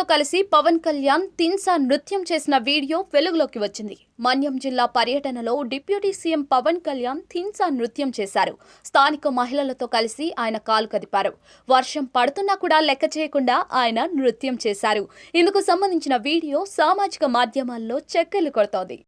మహిళలతో కలిసి పవన్ కళ్యాణ్ తిన్సా నృత్యం చేసిన వీడియో వెలుగులోకి వచ్చింది. మన్యం జిల్లా పర్యటనలో డిప్యూటీ సీఎం పవన్ కళ్యాణ్ తిన్సా నృత్యం చేశారు. స్థానిక మహిళలతో కలిసి ఆయన కాలు కదిపారు. వర్షం పడుతున్నా కూడా లెక్క చేయకుండా ఆయన నృత్యం చేశారు. ఇందుకు సంబంధించిన వీడియో సామాజిక మాధ్యమాల్లో చక్కర్లు కొడుతోంది.